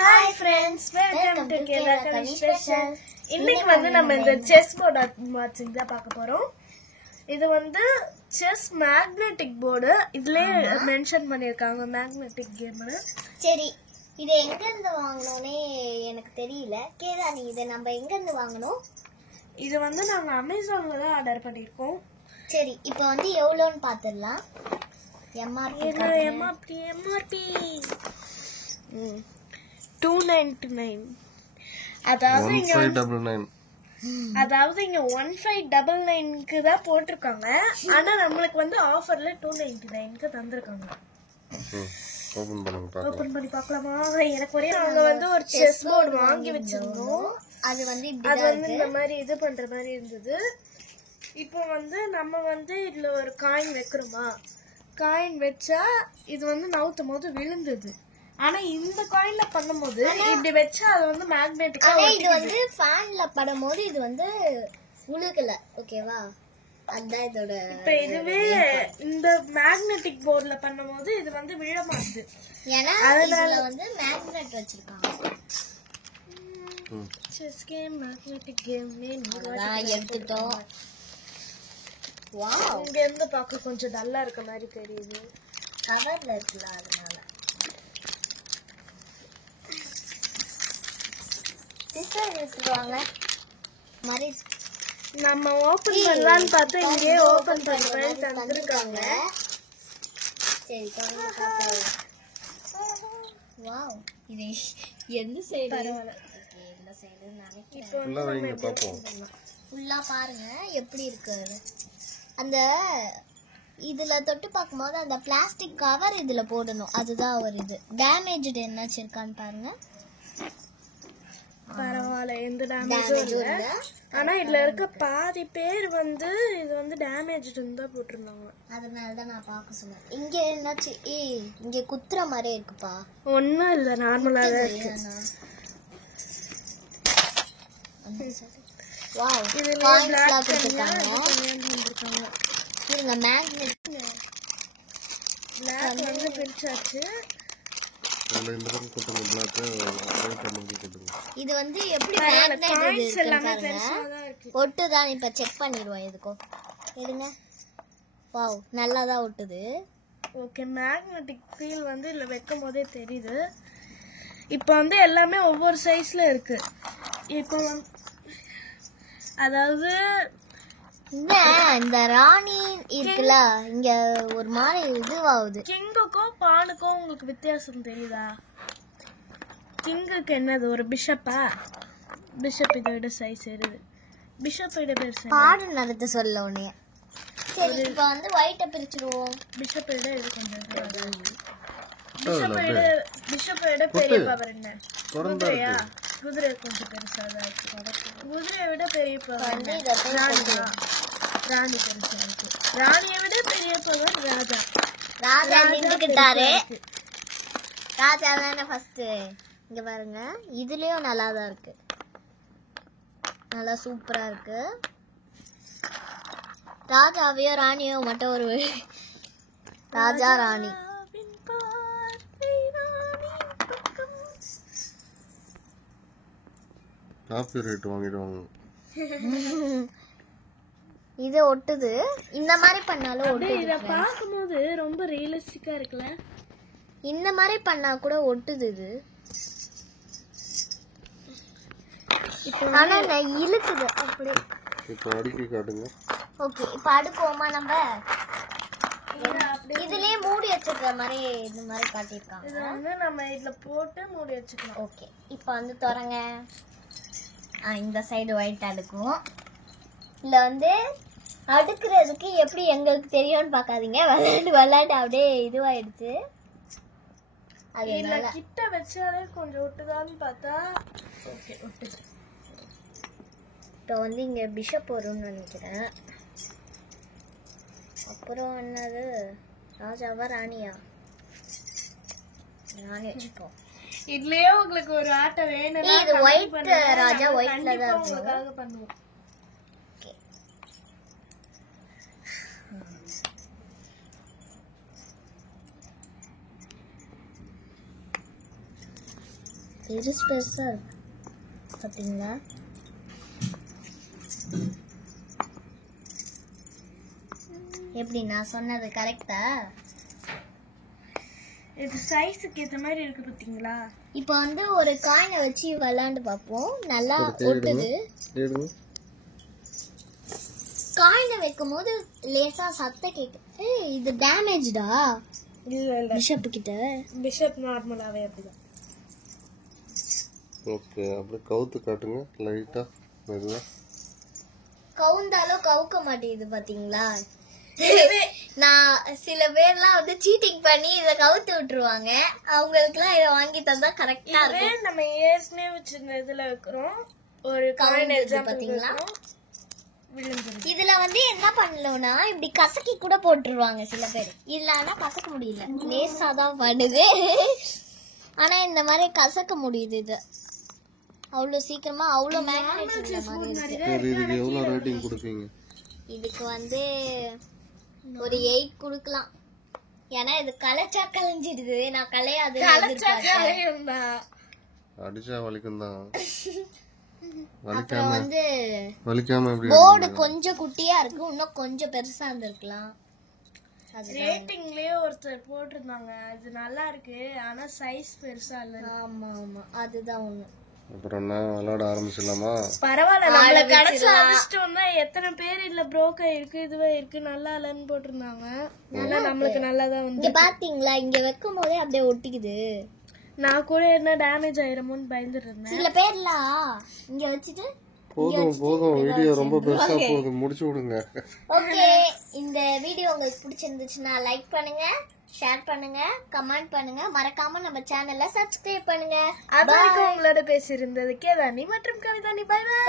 Hi friends, welcome to Kela Special. இன்னைக்கு வந்து நம்ம இந்த செஸ் போர்டு அன்பாக்சிங் தான் பார்க்க போறோம். இது வந்து செஸ் மேக்னெட்டிக் போர்டு. இதுலயே மென்ஷன் பண்ணிருக்காங்க மேக்னெட்டிக் கேம்னு. சரி, இத எங்க இருந்து வாங்குனோனே எனக்கு தெரியல. கேதா, நீ இத நம்ம எங்க இருந்து வாங்குனோம்? இது வந்து நாங்க அமேசான்ல தான் ஆர்டர் பண்ணிருக்கோம். சரி, இப்போ வந்து எவ்வளவுன்னு பாத்துறலாம். எம்ஆர்பி 299. அதாவது இங்க 1599க்கு தான் போட்டிருக்காங்க. ஆனா நம்மளுக்கு வந்து ஆஃபர்ல 299க்கு தந்திருக்காங்க. ஓபன் பண்ணி பார்க்கலாமா? எனக்கு ஒரே நாங்க வந்து ஒரு செஸ் போர்டு வாங்கி வச்சிருந்தோம். அது வந்து இந்த மாதிரி இது பண்ற மாதிரி இருந்தது. இப்போ வந்து நம்ம வந்து இதுல ஒரு காயின் வைக்கிறோமா, காயின் வச்சா இது வந்து நவுத்தும் போது விழுந்தது. ஆனா இந்த காயின்ல பண்ணும்போது இப்படி வச்சா அது வந்து மேக்னெட்டிக்கா இது வந்து ஃபேன்ல படும்போது இது வந்து உழுகல. ஓகேவா? அதான் இதோட. இப்ப இதுவே இந்த மேக்னெட்டிக் போர்டுல பண்ணும்போது இது வந்து விழ மாட்டுது. ஏன்னா அதுல வந்து மேக்னெட் வச்சிருக்காங்க. செஸ் கேம் மேக்னெட்டிக் கேம் நான் எடுத்துட்டோம். வாவ், இங்க இருந்து பார்க்க கொஞ்சம் டல்லா இருக்க மாதிரி தெரியுது. கவர்ல இருக்குல, அதனால. சிஸ்டர் எடுத்துவாங்க. மாதிரி நம்ம ஓபன் பண்ணலாம்னு பார்த்தா இங்கே ஓபன் பண்ணி தந்திருக்காங்க. சரி, தொடர்ந்து பார்க்கலாம். வாவ், இது எந்த சைடு? பரவாயில்ல, இந்த சைடு நினைக்கிறேன். ஃபுல்லா பாருங்க எப்படி இருக்கு. அந்த இதுல தொட்டு பார்க்கும்போது அந்த பிளாஸ்டிக் கவர் இதுல போடணும். அதுதான் ஒரு இது. டேமேஜ் என்னாச்சு இருக்கான்னு பாருங்க. பரவாயில்ல, எந்த டேமேஜும் இல்ல. ஆனா இதுல இருக்க பாதி பேர் வந்து இது வந்து டேமேஜ் இருந்தா போட்டிருந்தாங்க. அதனாலதான் நான் பார்க்க சொன்னேன். இங்க என்னாச்சு? இங்க குத்துற மாதிரி இருக்குப்பா. ஒண்ணும் இல்ல, நார்மலா தான் இருக்கு. வாவ், இதுல காயின்ஸ்லாம் கொடுத்திருக்காங்க. இருங்க, மேக்னெட் பிளாக் வந்து பிரிச்சாச்சு. இது வந்து எப்படி மேக்னெட் ஒட்டுதான். இப்ப செக் பண்ணிடுவோம். எதுக்கும் இருங்க. வாவ், நல்லா தான் ஒட்டுது. ஓகே, மேக்னெட்டிக் ஃபீல் வந்து இதுல வைக்கும் போதே தெரியுது. இப்போ வந்து எல்லாமே ஒவ்வொரு சைஸ்ல இருக்கு. இப்போ அதாவது இந்த ராணி இருக்குல்ல, இங்க ஒரு மாதிரி இதுவாகுது. கிங்குக்கும் பானுக்கும் உங்களுக்கு வித்தியாசம் தெரியுதா? கிங்குக்கு என்னது, ஒரு பிஷப்பா? பிஷப் இதோட சைஸ் இருக்குது. பிஷப் இட பெருசு. பாடு நடத்த சொல்ல உடனே. சரி, இப்போ வந்து ஒயிட்ட பிரிச்சிடுவோம். பிஷப் இட இது கொஞ்சம் பிஷப் இட பெரிய பவர் என்ன? குதிரையா? குதிரை கொஞ்சம் பெருசா தான் இருக்கு. குதிரையை விட பெரிய பவர் ராணி பெருசா இருக்கு. ராணியை விட பெரிய பவர் ராஜா. ராஜா நின்றுக்கிட்டாரு. ராஜா தானே ஃபர்ஸ்ட். இங்க பாருங்க, இதுலயும் நல்லா தான் இருக்கு. நல்லா சூப்பரா இருக்கு. ராஜாவையோ ராணியோ மட்டும் ஒரு ராஜா ராணி. காப்பிரைட் வாங்கிடுவாங்க. இது ஒட்டுது. இந்த மாதிரி பண்ணாலும் ஒட்டுது. இத பாக்கும்போது ரொம்ப ரியலிஸ்டிக்கா இருக்குல. இந்த மாதிரி பண்ணா கூட ஒட்டுது இது. ஆனா நான் இழுக்குது அப்படி. இப்போ அடுக்கி காட்டுங்க. ஓகே, இப்போ அடுக்குவோமா நம்ம? இதுலயே மூடி வச்சிருக்கிற மாதிரி இந்த மாதிரி காட்டியிருக்காங்க. இது வந்து நம்ம இதுல போட்டு மூடி வச்சுக்கலாம். ஓகே, இப்போ வந்து திறங்க. இந்த சைடு ஒயிட் அடுக்கும். இல்ல வந்து அடுக்குறதுக்கு எப்படி எங்களுக்கு தெரியும்னு பார்க்காதீங்க. விளையாண்டு அப்படியே இதுவாயிடுச்சு. அது இல்ல கிட்ட வச்சாலே கொஞ்சம் ஒட்டுதான்னு பார்த்தா ஓகே ஒட்டுது. இப்போ வந்து இங்க பிஷப் வரும்னு நினைக்கிறேன். அப்புறம் என்னது, ராஜாவா ராணியா? ராணி வச்சுப்போம். இதுலயே உங்களுக்கு ஒரு ஆட்ட வேணும்னா இது ஒயிட் ராஜா, ஒயிட்ல தான் உங்களுக்காக பண்ணுவோம். பெருசா இருக்கு பாத்தீங்களா? எப்படி நான் சொன்னது கரெக்டா? இது சைஸுக்கு ஏத்த மாதிரி இருக்கு பாத்தீங்களா? இப்போ வந்து ஒரு காயினை வச்சு விளையாண்டு பார்ப்போம். நல்லா ஒட்டுது. காயினை வைக்கும் போது லேசா சத்தம் கேக்கு. இது டேமேஜ்டா? இல்ல பிஷப் கிட்ட. பிஷப் நார்மலாவே அப்படிதான். ஓகே, அப்படியே கவுத்து காட்டுங்க லைட்டா மெதுவா. கவுந்தாலும் கவுக்க மாட்டேங்குது பாத்தீங்களா? நான் சில பேர்லாம் வந்து சீட்டிங் பண்ணி இத கவுத்து விட்டுருவாங்க. அவங்களுக்குலாம் இத வாங்கி தந்தா கரெக்டா இருக்கும். நம்ம ஏற்கனவே வச்சிருந்த இதுல வைக்கிறோம். ஒரு காயின் எக்ஸாம்பிள் பாத்தீங்களா? இதுல வந்து என்ன பண்ணலன்னா இப்படி கசக்கி கூட போட்டுருவாங்க சில பேர். இதுல ஆனா கசக்க முடியல, லேசா தான் பண்ணுது. ஆனா இந்த மாதிரி கசக்க முடியுது. இது அவ்வளவு சீக்கிரமா அவ்வளவு மேக்னெட் இந்த மாதிரி இருக்கு. இதுக்கு எவ்வளவு ரேட்டிங் கொடுப்பீங்க? இதுக்கு வந்து ஒரு 8 கொடுக்கலாம். ஏன்னா இது கலைச்சா கலைஞ்சிடுது. நான் கலையாது அடிச்சா வலிக்கும் தான். அப்புறம் வந்து வலிக்காம எப்படி? போர்டு கொஞ்சம் குட்டியா இருக்கு, இன்னும் கொஞ்சம் பெருசா இருந்திருக்கலாம். ரேட்டிங்லயே ஒருத்தர் போட்டிருந்தாங்க, இது நல்லா இருக்கு ஆனா சைஸ் பெருசா இல்ல. ஆமா ஆமா, அதுதான் ஒண்ணு. அப்புறம் என்ன விளையாட ஆரம்பிச்சிடலாமா? பரவாயில்ல, நம்மள கடைசி அடிச்சிட்டோம்னா எத்தனை பேர் இல்ல ப்ரோக் இருக்கு இதுவே இருக்கு நல்லா இல்லன்னு போட்டிருந்தாங்க. நல்லா நம்மளுக்கு நல்லாதான் வந்து. இங்க பாத்தீங்களா, இங்க வைக்கும் போதே அப்படியே ஒட்டிக்குது. நான் கூட என்ன டேமேஜ் ஆயிரமோன்னு பயந்துட்டு இருந்தேன். சில பேர்லாம் இங்க வச்சுட்டு போதும் வீடியோ ரொம்ப பெருசா போகுது, முடிச்சு விடுங்க. ஓகே, இந்த வீடியோ உங்களுக்கு பிடிச்சிருந்துச்சுன்னா லைக் பண்ணுங்க, ஷேர் பண்ணுங்க, கமெண்ட் பண்ணுங்க, மறக்காம நம்ம சேனலை சப்ஸ்கிரைப் பண்ணுங்க. அதுக்கு உங்களோட பேசியிருந்ததுக்கு ராணி மற்றும் கவிதானி. By by.